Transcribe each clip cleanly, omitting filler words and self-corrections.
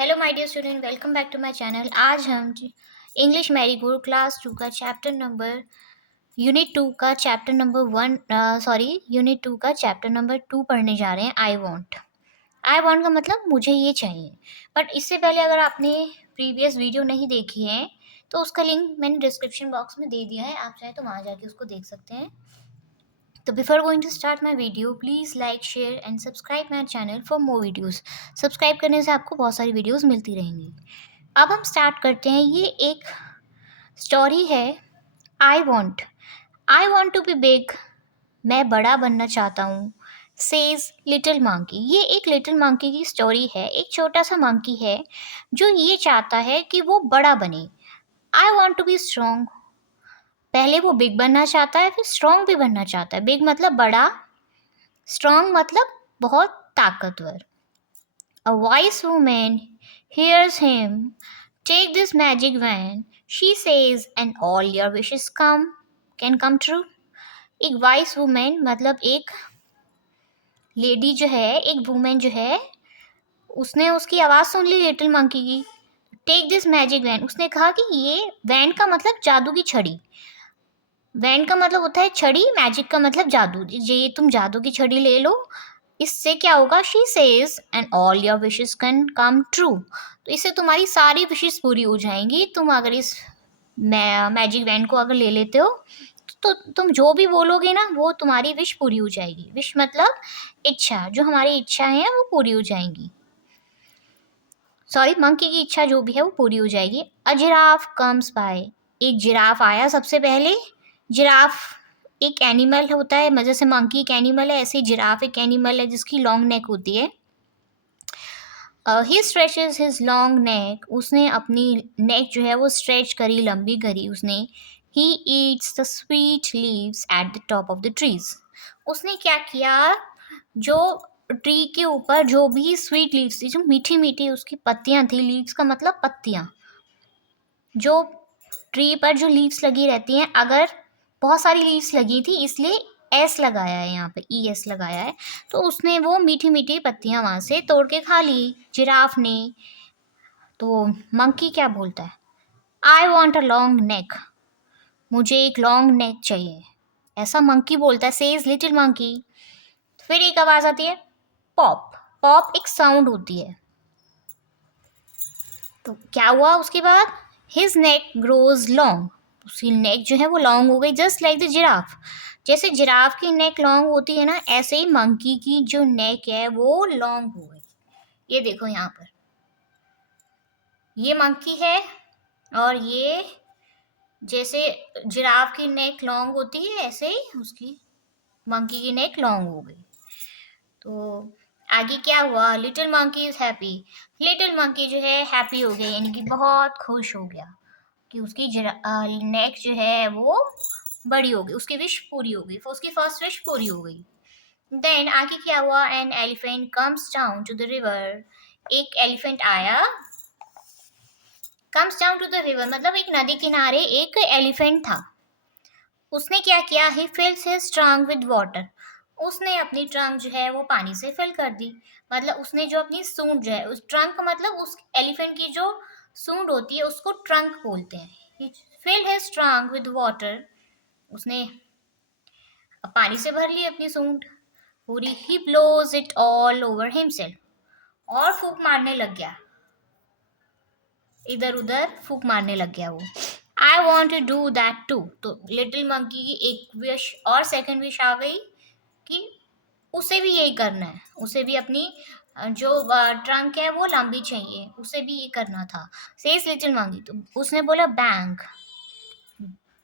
Hello my dear student, welcome back to my channel. आज हम English marigold class 2 का chapter number unit 2 का chapter number 1 unit 2 का chapter number 2 पढ़ने जा रहे हैं। आई वांट का मतलब मुझे ये चाहिए। बट इससे पहले अगर आपने प्रीवियस वीडियो नहीं देखी है तो उसका लिंक मैंने डिस्क्रिप्शन बॉक्स में दे दिया है, आप चाहे तो वहाँ जाके उसको देख सकते हैं। तो before going to start my video, please like, share and subscribe my channel for more videos. Subscribe करने से आपको बहुत सारी वीडियोज़ मिलती रहेंगी। अब हम स्टार्ट करते हैं। ये एक स्टोरी है। I want to be big. मैं बड़ा बनना चाहता हूँ। Says little monkey. ये एक लिटिल मंकी की स्टोरी है। एक छोटा सा मंकी है जो ये चाहता है कि वो बड़ा बने। I want to be strong. पहले वो बिग बनना चाहता है, फिर स्ट्रॉन्ग भी बनना चाहता है। बिग मतलब बड़ा, स्ट्रॉन्ग मतलब बहुत ताकतवर। A wise woman hears him. Take this magic wand, she says, and all your wishes can come true. एक वाइस वुमेन मतलब एक लेडी जो है, एक वुमेन जो है, उसने उसकी आवाज़ सुन ली लिटिल मंकी की। टेक दिस मैजिक वैन, उसने कहा कि ये वैन का मतलब जादू की छड़ी। वैन का मतलब होता है छड़ी, मैजिक का मतलब जादू। ये तुम जादू की छड़ी ले लो, इससे क्या होगा। She says and all your wishes can come true. तो इससे तुम्हारी सारी विशेस पूरी हो जाएंगी। तुम अगर इस मैजिक वैन को अगर ले लेते हो तो तुम जो भी बोलोगे ना वो तुम्हारी विश पूरी हो जाएगी। विश मतलब इच्छा, जो हमारी इच्छा है वो पूरी हो जाएंगी। सॉरी, मंकी की इच्छा जो भी है वो पूरी हो जाएगी। अ जिराफ कम्स बाय। एक जिराफ आया सबसे पहले। जिराफ एक एनिमल होता है, जैसे मंकी एक एनिमल है, ऐसे ही जिराफ एक एनिमल है जिसकी लॉन्ग नेक होती है। ही स्ट्रेचेज हिज लॉन्ग नेक। उसने अपनी नेक जो है वो स्ट्रेच करी, लंबी करी उसने। He eats the sweet leaves at the top of the trees. उसने क्या किया, जो ट्री के ऊपर जो भी स्वीट लीव्स थी, जो मीठी मीठी उसकी पत्तियां थी, लीव्स का मतलब पत्तियां, जो ट्री पर जो लीव्स लगी रहती हैं, अगर बहुत सारी लीव्स लगी थी इसलिए एस लगाया है, यहाँ पे ई एस लगाया है। तो उसने वो मीठी मीठी पत्तियां वहां से तोड़ के खा ली जिराफ ने। तो मंकी क्या बोलता है, I want a long neck. मुझे एक लॉन्ग नेक चाहिए, ऐसा मंकी बोलता है। Says little monkey. फिर एक आवाज आती है, पॉप। पॉप एक साउंड होती है। तो क्या हुआ उसके बाद, हिज नेक ग्रोज लॉन्ग। उसकी नेक जो है वो लॉन्ग हो गई, जस्ट लाइक द जिराफ। जैसे जिराफ की नेक लॉन्ग होती है ना, ऐसे ही मंकी की जो नेक है वो लॉन्ग हो गई। ये देखो यहाँ पर, ये मंकी है और ये, जैसे जिराफ की नेक लॉन्ग होती है ऐसे ही उसकी मंकी की नेक लॉन्ग हो गई। तो आगे क्या हुआ, little monkey is happy. Little monkey जो है हैप्पी हो गया, यानी कि बहुत खुश हो गया कि उसकी नेक जो है वो बड़ी हो गई, उसकी विश पूरी हो गई, उसकी फर्स्ट विश पूरी हो गई। देन आगे क्या हुआ, an elephant comes down to the river. एक एलिफेंट आया। Comes down to the river मतलब एक नदी किनारे एक एलिफेंट था। उसने क्या किया, ही फिल्स हिज ट्रंक विद वाटर। उसने अपनी ट्रंक जो है वो पानी से फिल कर दी। मतलब उसने जो अपनी सूंड जो है, उस ट्रंक मतलब उस एलिफेंट की जो सूंड होती है उसको ट्रंक बोलते हैं। He fill his trunk with water. उसने पानी से भर ली अपनी सूंड पूरी। He blows it all over himself. और फूंक मारने लग गया, इधर उधर फूंक मारने लग गया वो। I want to do that too. तो लिटिल मंकी की एक विश और सेकंड विश आ गई कि उसे भी यही करना है, उसे भी अपनी जो ट्रंक है वो लंबी चाहिए, उसे भी ये करना था। Says little monkey. तो उसने बोला बैंग।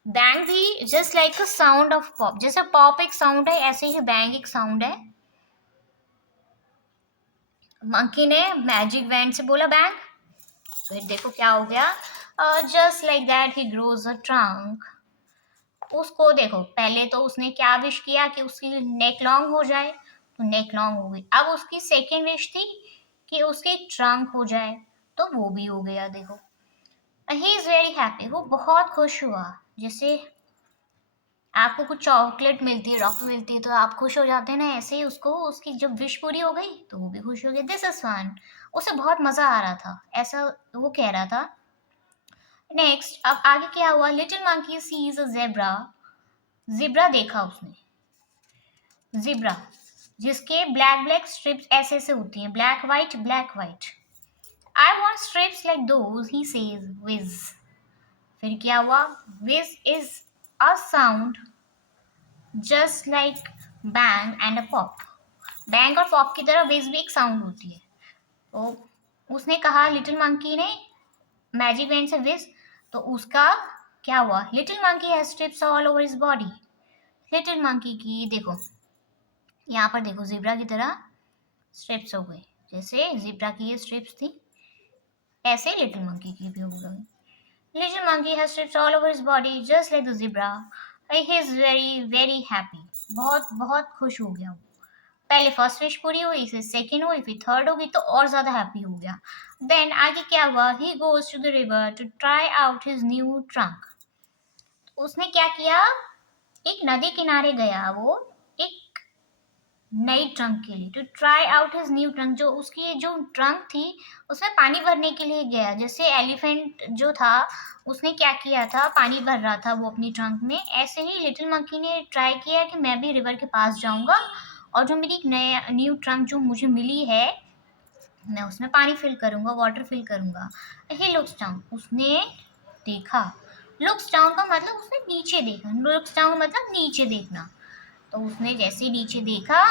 बैंग भी just like a sound of pop. जैसे पॉप एक साउंड है ऐसे ही बैंग एक साउंड है। मंकी ने मैजिक वैंड से बोला बैंग। फिर देखो क्या हो गया, just like that he grows a trunk. उसको देखो, पहले तो उसने क्या विश किया कि उसकी नेक लॉन्ग हो जाए, तो नेक लॉन्ग हो गई। अब उसकी सेकेंड विश थी कि उसके ट्रंक हो जाए, तो वो भी हो गया। देखो, ही इज वेरी हैप्पी। वो बहुत खुश हुआ। जैसे आपको कुछ चॉकलेट मिलती है, टॉफी मिलती है, तो आप खुश हो जाते हैं ना, ऐसे ही उसको उसकी जब विश पूरी हो गई तो वो भी खुश हो गया। This is fun. उसे बहुत मजा आ रहा था, ऐसा वो कह रहा था। नेक्स्ट, अब आगे क्या हुआ? Little monkey sees a zebra. Zebra देखा उसने, जिब्रा जिसके ब्लैक ब्लैक स्ट्रिप्स ऐसे ऐसे होती हैं, black white black white. I want stripes like those he says whizz. फिर क्या हुआ? Whizz is a sound just like bang and a pop. Bang और पॉप की तरह विज भी एक साउंड होती है। तो उसने कहा लिटिल मंकी ने मैजिक बैंड से विज, तो उसका क्या हुआ? Little monkey has strips all over his body. Little monkey की देखो, यहाँ पर देखो, जिब्रा की तरह स्ट्रिप्स हो गई, जैसे जिब्रा की ये स्ट्रिप्स थी ऐसे लिटिल मंकी की भी हो गई। Little monkey has strips all over his body just like the zebra. He is very very happy. बहुत बहुत खुश हो गया वो। पहले फर्स्ट विश पूरी हुई, फिर सेकंड हुई, फिर थर्ड होगी, तो और ज्यादा हैप्पी हो गया। देन आगे क्या हुआ? He goes to the river to try out his new trunk. उसने क्या किया? एक नदी किनारे गया वो, एक नई ट्रंक के लिए, to try out his new trunk. जो उसकी जो ट्रंक थी उसमें पानी भरने के लिए गया। जैसे एलिफेंट जो था उसने क्या किया था, पानी भर रहा था वो अपनी ट्रंक में, ऐसे ही लिटिल मंकी ने ट्राई किया कि मैं भी रिवर के पास जाऊंगा और जो मेरी नया न्यू ट्रंक जो मुझे मिली है मैं उसमें पानी फिल करूंगा, वाटर फिल करूंगा। ही लुक्स डाउन, उसने देखा। लुक्स डाउन का मतलब उसने नीचे देखा, लुक्स डाउन मतलब नीचे देखना। तो उसने जैसे नीचे देखा,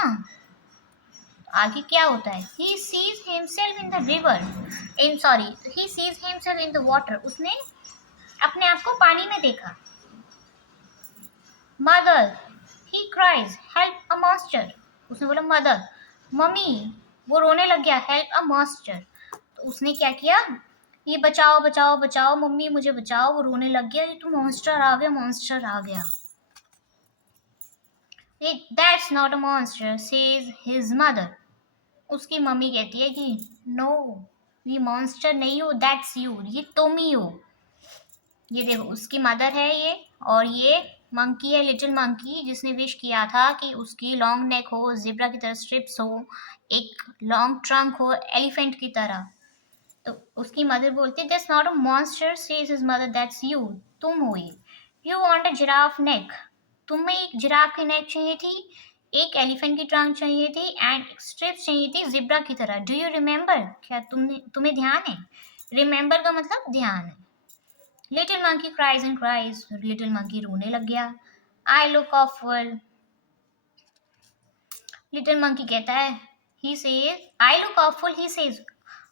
आगे क्या होता है? He sees himself in the river, in sorry, he sees himself in the water. उसने अपने आप को पानी में देखा। मदर, ही क्राइज, हेल्प अ मॉन्स्टर। उसने बोला मदर, मम्मी। वो रोने लग गया, हेल्प अ मॉन्स्टर। तो उसने क्या किया? ये बचाओ बचाओ बचाओ, मम्मी मुझे बचाओ। वो रोने लग गया, ये तो मॉन्स्टर आ गया, मॉन्स्टर आ गया। That's not a monster says his mother. उसकी मम्मी कहती है कि नो, ये मॉन्स्टर नहीं हो, दैट्स यू, ये तुम ही हो। ये देखो उसकी मदर है ये, और ये मंकी है, लिटिल मंकी, जिसने विश किया था कि उसकी लॉन्ग नेक हो, जिब्रा की तरह स्ट्रिप्स हो, एक लॉन्ग ट्रंक हो एलिफेंट की तरह। तो उसकी मदर बोलती है that's not a monster says his mother, that's you, तुम हो ये। यू वांट अ जिराफ नेक, तुम्हें एक जिराफ की नेक चाहिए थी, एक एलिफेंट की ट्रंक चाहिए थी, एंड स्ट्रिप्स चाहिए थी जिब्रा की तरह। Do you remember? क्या तुम्हें ध्यान है? रिमेम्बर का मतलब ध्यान है। Little monkey cries and cries, little monkey रोने लग गया। आई लुक ऑफुल, लिटिल मंकी कहता है, he says I look awful, he says,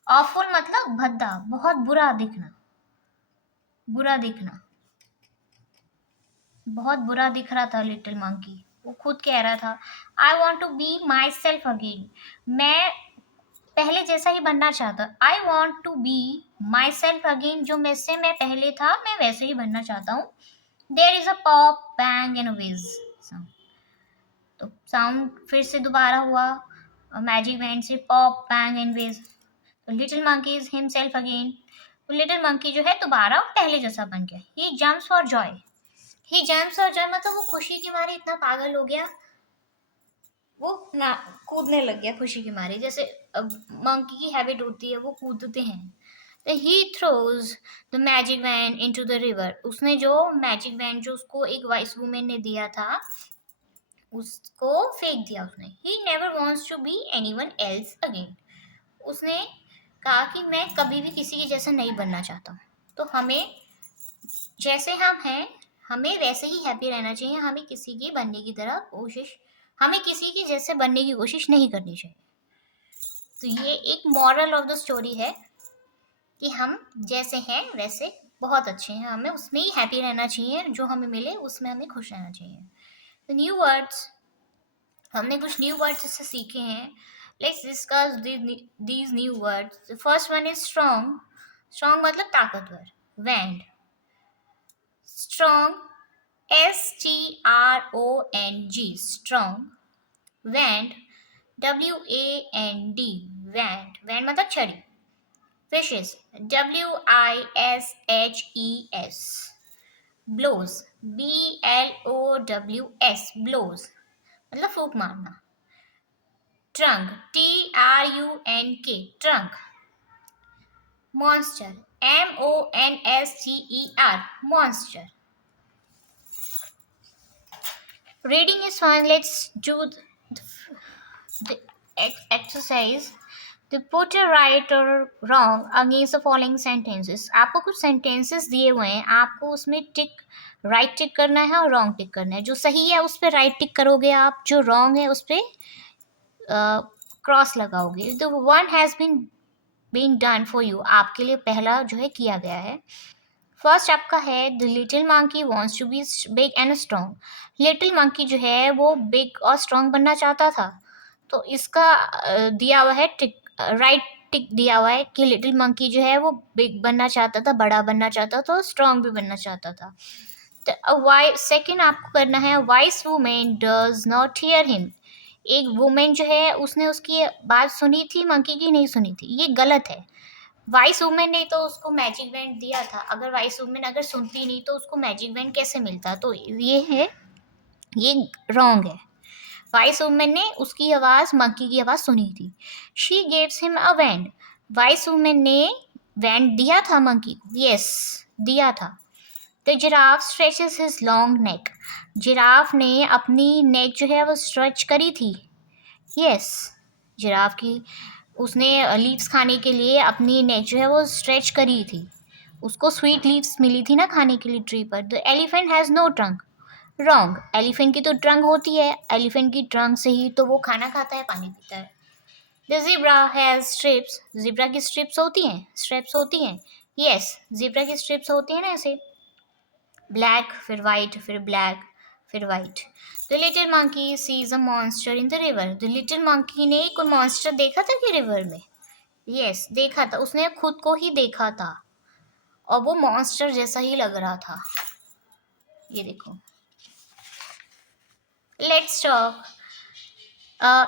awful मतलब भद्दा, बहुत बुरा दिखना, बुरा दिखना, बहुत बुरा दिख रहा था लिटिल मंकी। वो खुद कह रहा था I want to be myself again, मैं पहले जैसा ही बनना चाहता। I want to be myself again, जो मैं से मैं पहले था मैं वैसे ही बनना चाहता हूँ। There is a pop bang and whizz sound. तो साउंड फिर से दोबारा हुआ, मैजिक बैंड से पॉप बैंग एंड विज। तो little monkey is himself again. तो लिटिल मंकी जो है दोबारा पहले जैसा बन गया। He jumps for joy, he jumps for joy मतलब वो खुशी के मारे इतना पागल हो गया, वो ना कूदने लग गया खुशी के मारे, जैसे मंकी की हैबिट होती है, वो कूदते हैं। He throws the magic wand into the river. उसने जो मैजिक वैन जो उसको एक वाइस वुमेन ने दिया था उसको फेंक दिया उसने। He never wants to be anyone else again. उसने कहा कि मैं कभी भी किसी के जैसा नहीं बनना चाहता। तो हमें जैसे हम हैं हमें वैसे ही हैप्पी रहना चाहिए, हमें किसी की बनने की तरह कोशिश, हमें किसी की जैसे बनने की कोशिश नहीं करनी चाहिए। तो ये एक मॉरल ऑफ द स्टोरी है कि हम जैसे हैं वैसे बहुत अच्छे हैं, हमें उसमें ही हैप्पी रहना चाहिए, जो हमें मिले उसमें हमें खुश रहना चाहिए। तो न्यू वर्ड्स, हमने कुछ न्यू वर्ड्स इससे सीखे हैं। Let's discuss these new words. First one is strong. Strong मतलब ताकतवर। Wand, strong, STRONG, strong. Wand, WAND, wand, wand मतलब छड़ी। Fishes, WISHES, blows, BLOWS, blows मतलब फूंक मारना। Trunk, TRUNK, trunk. Monster, MONSTER, monster. Reading is fun. Let's do the exercise. The put a right or wrong against the following sentences. आपको कुछ sentences दिए हुए हैं, आपको उसमें टिक राइट टिक करना है और रॉन्ग टिक करना है। जो सही है उस पर राइट टिक करोगे आप, जो रॉन्ग है उस पर क्रॉस लगाओगे। The one has been done for you, आपके लिए पहला जो है किया गया है। फर्स्ट आपका है the little monkey wants to be big and strong. Little monkey जो है वो बिग और स्ट्रॉन्ग बनना चाहता था, तो इसका दिया हुआ है टिक, राइट टिक दिया हुआ है कि लिटिल मंकी जो है वो बिग बनना चाहता था, बड़ा बनना चाहता था, स्ट्रॉन्ग भी बनना चाहता था। तो वाई सेकेंड आपको करना है vice women does not hear him. एक वुमेन जो है उसने उसकी बात सुनी थी, मंकी की नहीं सुनी थी, ये गलत है। वाइस वुमेन ने तो उसको मैजिक बैंड दिया था, अगर वाइस वुमेन अगर सुनती नहीं तो उसको मैजिक बैंड कैसे मिलता, तो ये है, ये रॉन्ग है। वाइस वुमेन ने उसकी आवाज़, मंकी की आवाज़ सुनी थी। She gives him a band, vice women ने बैंड दिया था मंकी को, यस दिया था। The giraffe stretches his long neck, giraffe ने अपनी नेक जो है वो स्ट्रेच करी थी, यस जिराफ की उसने लीव्स खाने के लिए अपनी नेक जो है वो स्ट्रेच करी थी, उसको स्वीट लीव्स मिली थी ना खाने के लिए ट्री पर। The elephant has no trunk, wrong, elephant की तो ट्रंक होती है, एलिफेंट की ट्रंक से ही तो वो खाना खाता है, पानी पीता है। The zebra has strips, zebra की स्ट्रिप्स होती हैं, स्ट्रिप्स होती हैं, यस ज़ीब्रा की स्ट्रिप्स होती हैं ना ऐसे, ब्लैक फिर वाइट फिर ब्लैक फिर white. The little monkey sees a monster in the river, the little monkey ने कोई मॉन्स्टर देखा था कि रिवर में, यस देखा था, उसने खुद को ही देखा था और वो मॉन्स्टर जैसा ही लग रहा था, ये देखो। Let's talk,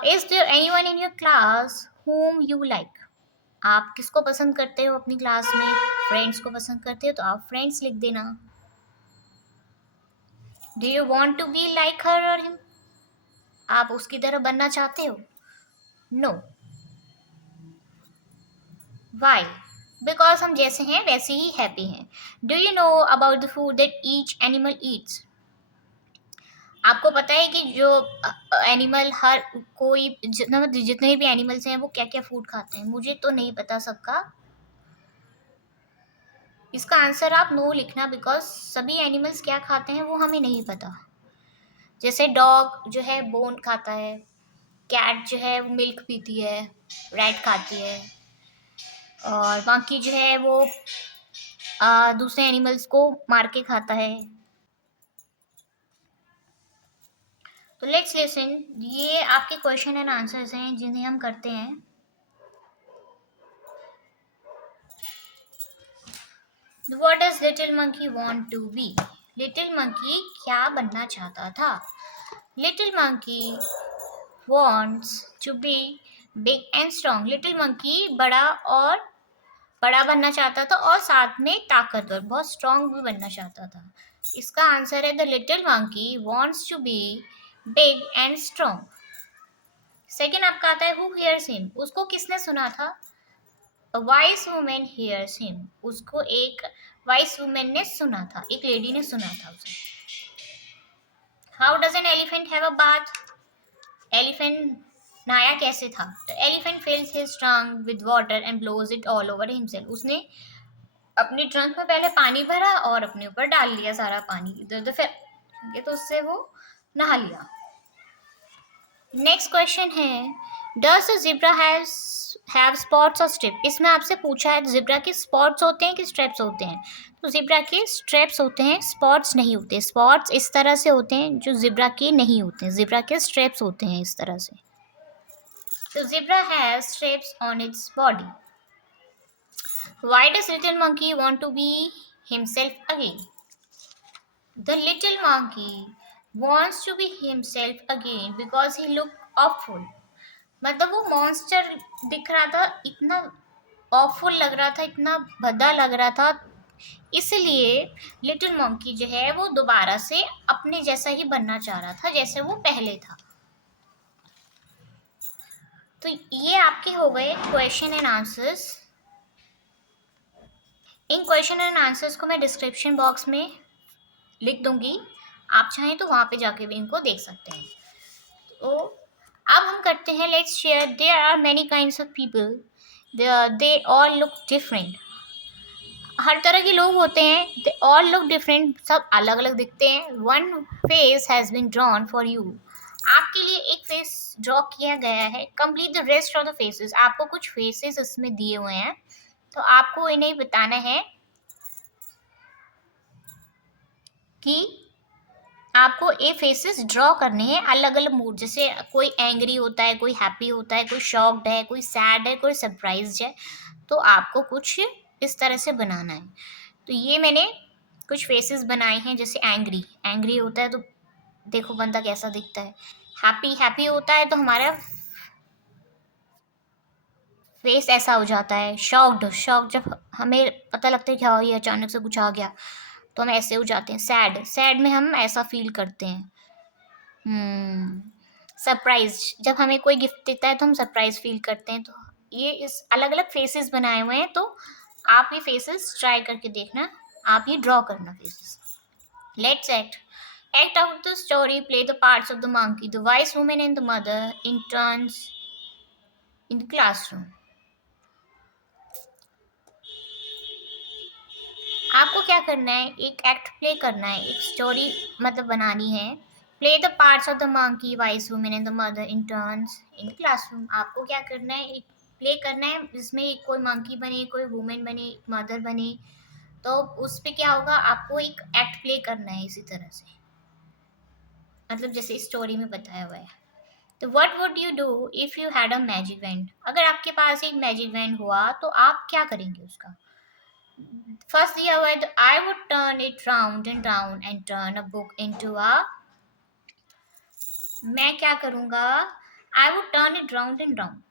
is there anyone in your class whom you like, आप किसको पसंद करते हो अपनी क्लास में, फ्रेंड्स को पसंद करते हो तो आप फ्रेंड्स लिख देना। Do you want to be like her or him, आप उसकी तरह बनना चाहते हो, नो। वाई, बिकॉज हम जैसे हैं वैसे ही हैप्पी हैं। Do you know about the food that each animal Yeats, आपको पता है कि जो एनिमल हर कोई जितने भी एनिमल्स हैं वो क्या क्या फूड खाते हैं, मुझे तो नहीं पता सबका, इसका आंसर आप नो लिखना, बिकॉज सभी एनिमल्स क्या खाते हैं वो हमें नहीं पता। जैसे डॉग जो है बोन खाता है, कैट जो है वो मिल्क पीती है, रैट खाती है, और बाकी जो है वो दूसरे एनिमल्स को मार के खाता है। तो लेट्स लिसन, ये आपके क्वेश्चन एंड आंसर्स हैं जिन्हें हम करते हैं। What does little monkey want to be? Little monkey क्या बनना चाहता था? Little monkey wants to be big and strong. Little monkey बड़ा बनना चाहता था और साथ में ताकतवर, बहुत स्ट्रॉन्ग भी बनना चाहता था। इसका आंसर है the little monkey wants to be big and strong. Second आपका आता है हु हियर्स हिम, उसको किसने सुना था? A wise woman hears him, उसको एक वाइस वुमेन ने सुना था, एक लेडी ने सुना था उसे। How does an elephant have a bath? Elephant नहाया कैसे था? तो elephant fills his trunk with water and blows it all over himself, उसने अपनी ट्रंक में पहले पानी भरा और अपने ऊपर डाल लिया सारा पानी, इधर उधर फिर तो उससे वो नहा लिया। नेक्स्ट क्वेश्चन है does the zebra have spots और स्ट्रिप, इसमें आपसे पूछा है ज़ेब्रा के स्पॉट्स होते हैं कि स्ट्रिप्स होते हैं, तो ज़ेब्रा के स्ट्रिप्स होते हैं, स्पॉट्स नहीं होते। स्पॉट्स इस तरह से होते हैं जो ज़ेब्रा के नहीं होते हैं, ज़ेब्रा के स्ट्रिप्स होते हैं इस तरह से। तो zebra has stripes on its body. Why does little monkey want to be himself again? The little monkey wants to be himself again because he looked awful, मतलब वो मॉन्स्टर दिख रहा था, इतना awful लग रहा था, इतना भद्दा लग रहा था, इसलिए लिटिल मंकी जो है वो दोबारा से अपने जैसा ही बनना चाह रहा था जैसे वो पहले था। तो ये आपके हो गए question and answers. In question and answers को मैं डिस्क्रिप्शन बॉक्स में लिख दूंगी, आप चाहें तो वहां पे जाके भी इनको देख सकते हैं। तो अब हम करते हैं let's share. There are many kinds of people, they all look different. हर तरह के लोग होते हैं, दे ऑल लुक डिफरेंट, सब अलग अलग दिखते हैं। One face has been drawn for you, आपके लिए एक फेस ड्रॉ किया गया है। Complete the rest of the faces, आपको कुछ फेसेस इसमें दिए हुए हैं, तो आपको इन्हें बताना है कि आपको ये फेसेस ड्रॉ करने हैं अलग अलग मूड। जैसे कोई एंग्री होता है, कोई हैप्पी होता है, कोई शॉक्ड है, कोई सैड है, कोई सरप्राइज्ड है। तो आपको कुछ इस तरह से बनाना है। तो ये मैंने कुछ फेसेस बनाए हैं। जैसे एंग्री, एंग्री होता है तो देखो बंदा कैसा दिखता है। हैप्पी, हैप्पी होता है तो हमारा फेस ऐसा हो जाता है। शॉक्ड, शॉक जब हमें पता लगता है कि हाँ ये अचानक से कुछ आ गया, तो हम ऐसे हो जाते हैं। सैड, सैड में हम ऐसा फील करते हैं। सरप्राइज, जब हमें कोई गिफ्ट देता है तो हम सरप्राइज फील करते हैं। तो ये इस अलग अलग फेसेस बनाए हुए हैं, तो आप ये फेसेस ट्राई करके देखना, आप ये ड्रॉ करना faces. Let's act out the story, play the parts of the monkey, the wise women and the mother in turns in the classroom. आपको क्या करना है, एक एक्ट प्ले करना है, एक स्टोरी मतलब बनानी है। Play the parts of the monkey, wise women and the mother in turns in classroom. आपको क्या करना है, एक प्ले करना है जिसमें कोई मंकी बने, कोई वुमेन बने, मदर बने। तो उस पे क्या होगा, आपको एक एक्ट प्ले करना है इसी तरह से, मतलब जैसे स्टोरी में बताया हुआ है। तो what would you do if you had a magic wand, अगर आपके पास एक मैजिक वैंड हुआ तो आप क्या करेंगे उसका। फर्स्ट दिया हुआ है, तो आई would turn it round and round and turn a book into a, मैं क्या करूंगा, आई would turn it round and round,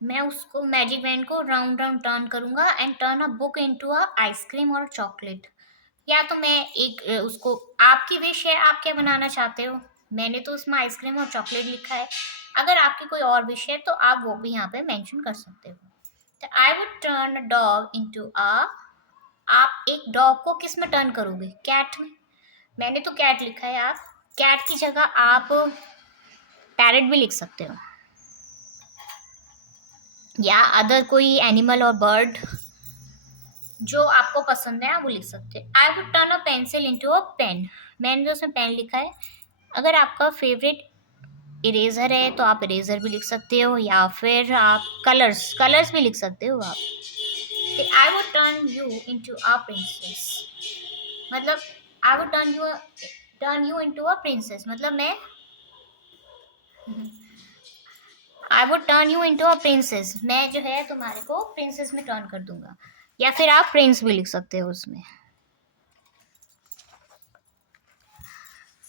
मैं उसको मैजिक वैंड को राउंड राउंड टर्न करूंगा and turn a book into a ice cream और चॉकलेट। या तो मैं एक उसको, आपकी विश है, आप क्या बनाना चाहते हो। मैंने तो उसमें आइसक्रीम और चॉकलेट लिखा है, अगर आपकी कोई और विश है तो आप वो भी यहाँ पे मेंशन कर सकते हो। तो आई would turn a dog into a, आप एक डॉग को किस में टर्न करोगे, कैट में। मैंने तो कैट लिखा है, आप कैट की जगह आप पैरट भी लिख सकते हो, या अदर कोई एनिमल और बर्ड जो आपको पसंद है आप वो लिख सकते हैं। I would turn a pencil into a pen, मैंने जो उसमें पेन लिखा है। अगर आपका फेवरेट इरेजर है तो आप इरेजर भी लिख सकते हो, या फिर आप कलर्स, कलर्स भी लिख सकते हो आप। I would turn you into a princess, मतलब I would turn you into a princess, मतलब मैं I would turn you into a princess, मैं जो है तुम्हारे को प्रिंसेस में टर्न कर दूंगा। या फिर आप प्रिंस भी लिख सकते हो उसमें।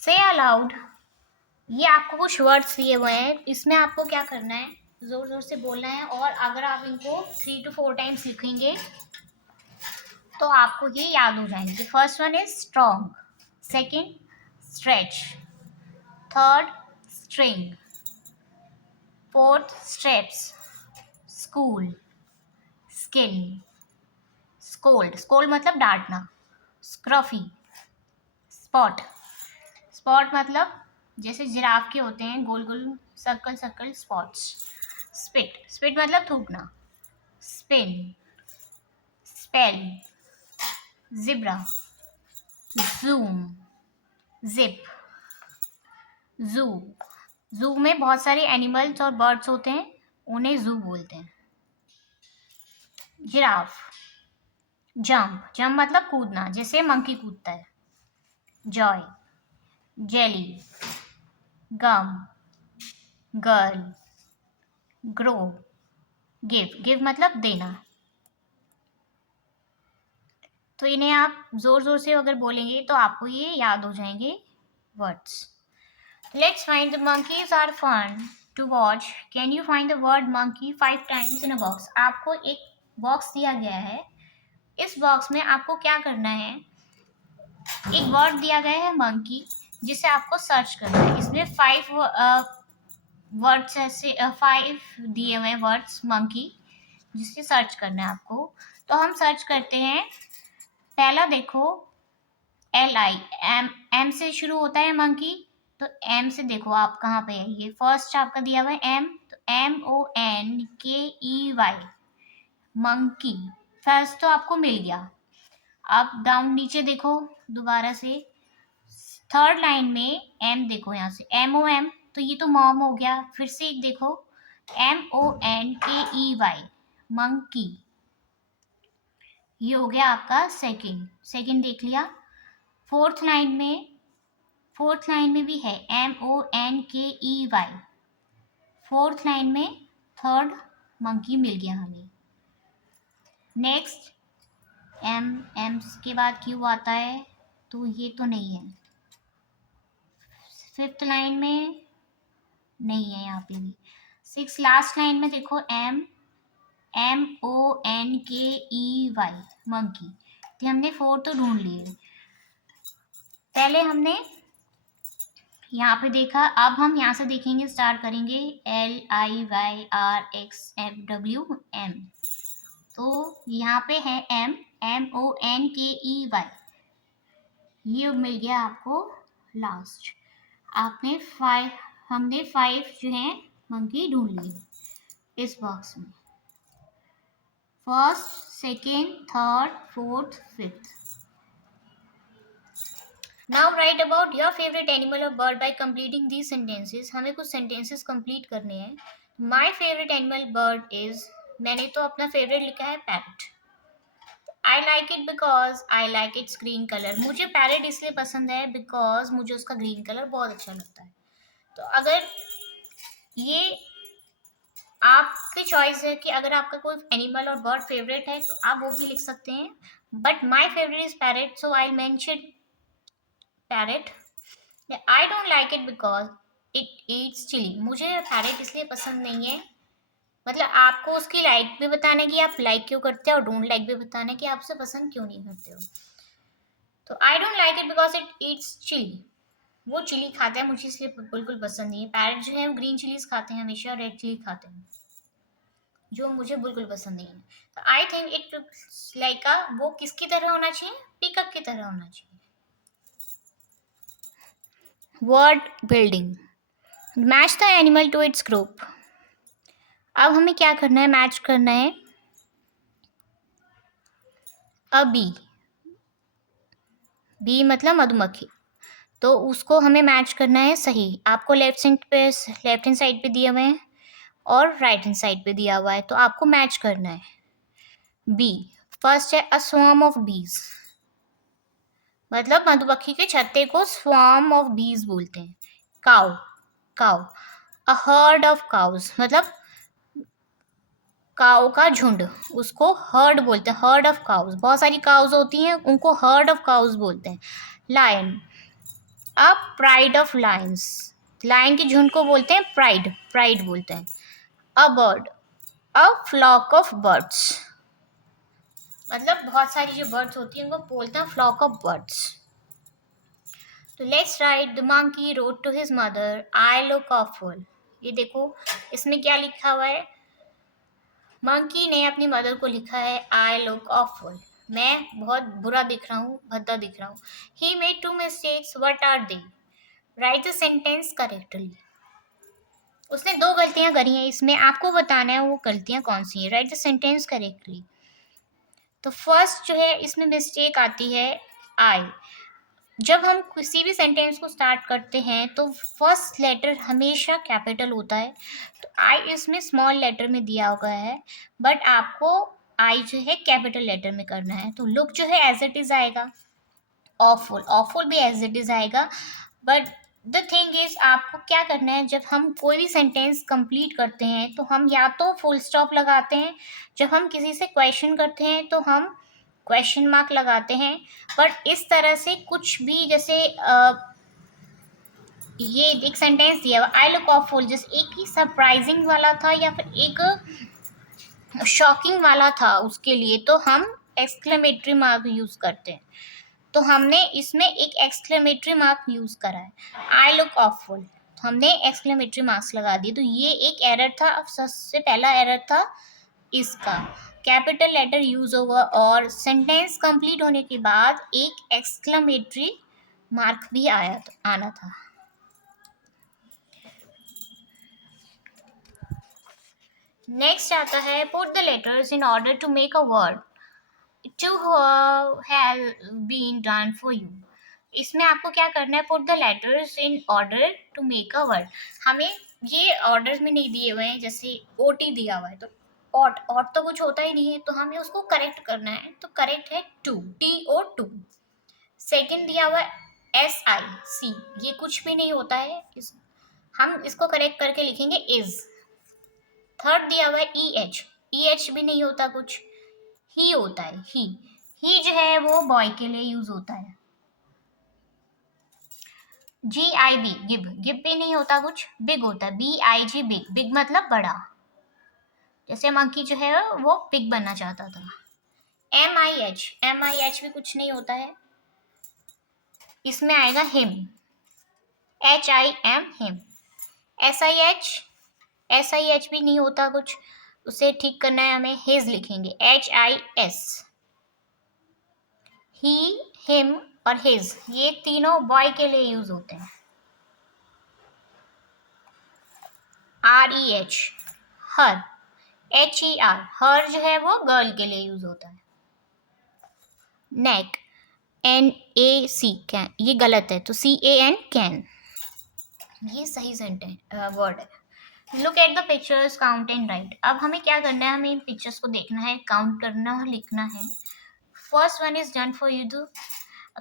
से अलाउड, ये आपको कुछ वर्ड्स दिए हुए हैं, इसमें आपको क्या करना है, जोर जोर से बोलना है। और अगर आप इनको 3 to 4 टाइम्स लिखेंगे तो आपको ये याद हो जाएंगे। First one is strong, second stretch, third string, fourth straps, school, skin, scold, scold मतलब डांटना, स्क्रफी, स्पॉट, स्पॉट मतलब जैसे जिराफ के होते हैं गोल गोल circle circle spots. Spit, spit मतलब थूकना, spin, spell, zebra, zoom, zip, zoo, zoo में बहुत सारे एनिमल्स और बर्ड्स होते हैं, उन्हें जू बोलते हैं। जिराफ, जंप, जंप मतलब कूदना, जैसे मंकी कूदता है। जॉय, जेली, गम, गर्ल, ग्रो, गिव, गिव मतलब देना। तो इन्हें आप जोर जोर से अगर बोलेंगे तो आपको ये याद हो जाएंगे words. Let's find the monkeys are fun to watch. Can you find the word monkey 5 times in a box? आपको एक बॉक्स दिया गया है, इस बॉक्स में आपको क्या करना है, एक वर्ड दिया गया है मंकी, जिसे आपको सर्च करना है। इसमें 5 वर्ड्स ऐसे 5 दिए हुए वर्ड्स मंकी, जिसे सर्च करना है आपको। तो हम सर्च करते हैं। पहला देखो LI, एम से शुरू होता है मंकी, तो एम से देखो आप कहाँ पे है। ये फर्स्ट आपका दिया हुआ है एम, तो MONKEY मंकी, फर्स्ट तो आपको मिल गया। अब डाउन नीचे देखो दोबारा से, थर्ड लाइन में एम देखो, यहाँ से MOM, तो ये तो मॉम हो गया। फिर से एक देखो MONKEY मंकी, ये हो गया आपका सेकंड देख लिया। फोर्थ लाइन में भी है MONKEY, फोर्थ लाइन में थर्ड मंकी मिल गया हमें। नेक्स्ट एम के बाद क्यू आता है, तो ये तो नहीं है। फिफ्थ लाइन में नहीं है, यहाँ पे भी। सिक्स लास्ट लाइन में देखो MONKEY मंकी, तो हमने 4 तो ढूंढ लिए। पहले हमने यहाँ पे देखा, अब हम यहाँ से देखेंगे, स्टार्ट करेंगे LIYRXFWM, तो यहाँ पे है MONKEY, ये मिल गया आपको लास्ट। हमने 5 जो है मंकी ढूंढ लिए इस बॉक्स में, first, second, third, fourth, fifth. Now write about your favorite animal or bird by completing these sentences. हमें कुछ sentences complete करने हैं। My favorite animal bird is, मैंने तो अपना favorite लिखा है parrot. I like it because I like its green color. मुझे parrot इसलिए पसंद है because मुझे उसका green color बहुत अच्छा लगता है। तो अगर ये आपकी चॉइस है कि अगर आपका कोई एनिमल और बर्ड फेवरेट है तो आप वो भी लिख सकते हैं, but my favourite is parrot, so I mention parrot. I don't like it because it eats chilli. मुझे पैरेट इसलिए पसंद नहीं है, मतलब आपको उसकी लाइक भी बताने की आप लाइक क्यों करते हो, और डोंट लाइक भी बताने की आप उसे पसंद क्यों नहीं करते हो। तो I don't like it because it eats chilli, वो चिली खाता है, मुझे इसलिए बिल्कुल पसंद नहीं है। पैरेट जो है वो ग्रीन चिलीज खाते हैं हमेशा, रेड चिली खाते हैं, जो मुझे बिल्कुल पसंद नहीं है। तो I think it looks like अ, वो किसकी तरह होना चाहिए, पिकअप की तरह होना चाहिए। Word building, match the animal to its group. अब हमें क्या करना है, मैच करना है अ बी मतलब मधुमक्खी, तो उसको हमें मैच करना है सही। आपको लेफ्ट हैंड साइड पे दिए हुए हैं और राइट हैंड साइड पे दिया हुआ है, तो आपको मैच करना है। बी फर्स्ट है अ स्वॉर्म ऑफ बीज, मतलब मधुमक्खी के छत्ते को स्वॉर्म ऑफ बीज बोलते हैं। Cow a herd of cows, मतलब काउ का झुंड, उसको हर्ड बोलते हैं, हर्ड ऑफ काउज। बहुत सारी काउज होती हैं, उनको हर्ड ऑफ काउज बोलते हैं। Lion a pride of lions, lion के झुंड को बोलते हैं प्राइड बोलते हैं। A bird a flock of birds, मतलब बहुत सारी जो बर्ड्स होती हैं उनको बोलते हैं फ्लॉक ऑफ बर्ड्स। तो let's write the monkey rode to his mother I look awful. ये देखो इसमें क्या लिखा हुआ है, मंकी ने अपनी मदर को लिखा है आई लुक ऑफुल, मैं बहुत बुरा दिख रहा हूँ, भद्दा दिख रहा हूँ। He made 2 mistakes, what are they, write the sentence correctly. उसने 2 गलतियां करी हैं, इसमें आपको बताना है वो गलतियां कौन सी हैं। Right the sentence correctly. तो फर्स्ट जो है इसमें मिस्टेक आती है आई। जब हम किसी भी सेंटेंस को स्टार्ट करते हैं तो फर्स्ट लेटर हमेशा कैपिटल होता है, तो आई इसमें स्मॉल लेटर में दिया गया है, बट आपको आई जो है कैपिटल लेटर में करना है। तो लुक जो है एज इट इज आएगा, ऑफुल भी एज इट इज आएगा। बट द थिंग इज आपको क्या करना है, जब हम कोई भी सेंटेंस कंप्लीट करते हैं तो हम या तो फुल स्टॉप लगाते हैं, जब हम किसी से क्वेश्चन करते हैं तो हम क्वेश्चन मार्क लगाते हैं। बट इस तरह से कुछ भी, जैसे ये एक सेंटेंस दिया हुआ आई लुक ऑफुल, जैसे एक ही सरप्राइजिंग वाला था या फिर एक शॉकिंग वाला था उसके लिए, तो हम एक्सक्लेमेटरी मार्क यूज़ करते हैं, तो हमने इसमें एक एक्सक्लेमेटरी मार्क यूज़ करा है, आई लुक ऑफुल, हमने एक्सक्लेमेटरी मार्क्स लगा दिए। तो ये एक एरर था। अब सबसे पहला एरर था इसका, कैपिटल लेटर यूज होगा और सेंटेंस कंप्लीट होने के बाद एक एक्सक्लेमेटरी मार्क भी आना था। नेक्स्ट आता है put the letters in order to make a word to have been done for you. इसमें आपको क्या करना है, put the letters in order to make a word. हमें ये ऑर्डर में नहीं दिए हुए हैं, जैसे ओटी दिया हुआ है तो ऑट तो कुछ होता ही नहीं है, तो हमें उसको करेक्ट करना है। तो करेक्ट है टू, TO2। सेकंड दिया हुआ है SIC, ये कुछ भी नहीं होता है, हम इसको करेक्ट करके लिखेंगे इज। थर्ड दिया हुआ है EH भी नहीं होता कुछ, ही होता है ही जो है वो बॉय के लिए यूज होता है। GIB गिब भी नहीं होता कुछ, बिग होता है, BIG बिग मतलब बड़ा, जैसे मंकी जो है वो बिग बनना चाहता था। MIH भी कुछ नहीं होता है, इसमें आएगा हिम, HIM हिम। SIH भी नहीं होता कुछ, उसे ठीक करना है हमें, हिज लिखेंगे, HIS। ही, हिम और हिज ये तीनों बॉय के लिए यूज होते हैं। REH हर, HER हर जो है वो गर्ल के लिए यूज होता है। नेक, NAC कैन, ये गलत है तो CAN कैन, ये सही सेंटेंस वर्ड है। Look at the pictures, count and right. अब हमें क्या करना है, हमें इन पिक्चर्स को देखना है, काउंट करना है, लिखना है। First one is done for you to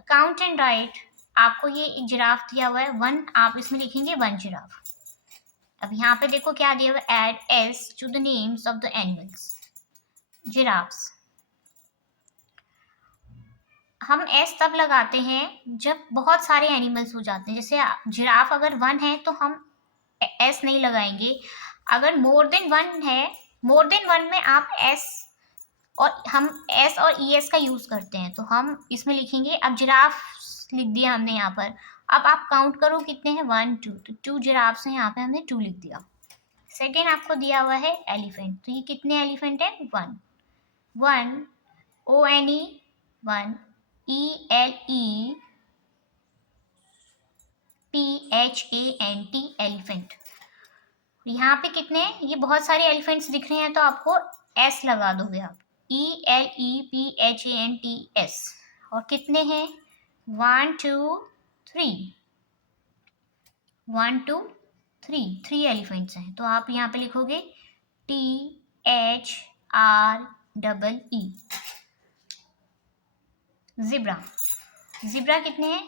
count and write. आपको ये एक जिराफ दिया हुआ है 1, आप इसमें लिखेंगे 1 जिराफ। अब यहाँ पे देखो क्या दिया हुआ है, add S to the names of the animals, giraffes. हम S तब लगाते हैं जब बहुत सारे एनिमल्स हो जाते हैं, जैसे जिराफ अगर 1 है तो हम S नहीं लगाएंगे। अगर मोर देन 1 है, मोर देन 1 में आप S और हम S और ES का यूज करते हैं, तो हम इसमें लिखेंगे। अब जिराफ लिख दिया हमने यहाँ पर, अब आप काउंट करो कितने हैं, 1 2, तो 2 जिराफ्स हैं, यहाँ पे हमने 2 लिख दिया। सेकेंड आपको दिया हुआ है एलिफेंट, तो ये कितने एलिफेंट है, 1 ONE 1, ELEPHANT एलिफेंट। यहाँ पे कितने हैं, ये बहुत सारे एलिफेंट्स दिख रहे हैं, तो आपको S लगा दोगे आप, ELEPHANTS। और कितने हैं, 1 2 3, 1 2 3 एलिफेंट्स हैं, तो आप यहाँ पे लिखोगे THREE। जिब्रा, जिब्रा कितने हैं,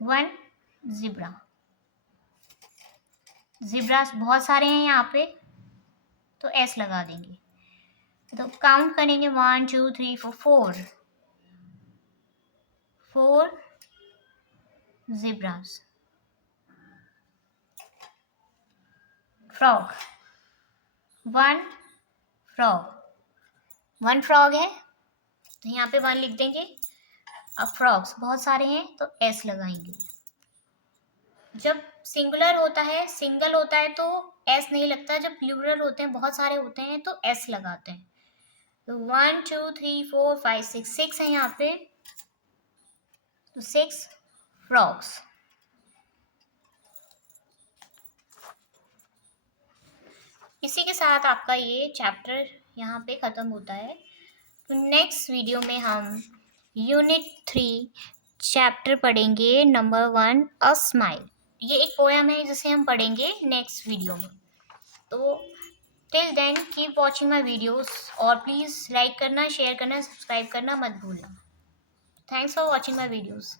1 जिब्रा। जिब्रास बहुत सारे हैं यहाँ पे, तो S लगा देंगे। तो काउंट करेंगे 1 2 3 4 4 जिब्रास। फ्रॉग, 1 फ्रॉग, 1 फ्रॉग है, तो यहाँ पे 1 लिख देंगे। अब फ्रॉग्स बहुत सारे हैं तो S लगाएंगे। जब सिंगुलर होता है, सिंगल होता है तो S नहीं लगता, जब प्लूरल होते हैं, बहुत सारे होते हैं, तो S लगाते हैं। तो 1 2 3 4 5 6 है यहाँ पे, तो 6 फ्रॉग्स। इसी के साथ आपका ये चैप्टर यहाँ पे ख़त्म होता है। तो नेक्स्ट वीडियो में हम यूनिट 3 चैप्टर पढ़ेंगे नंबर 1 अ स्माइल। ये एक पोएम है जिसे हम पढ़ेंगे नेक्स्ट वीडियो में। तो till then keep watching my videos और प्लीज़ लाइक करना, शेयर करना, सब्सक्राइब करना मत भूलना। Thanks for watching my videos.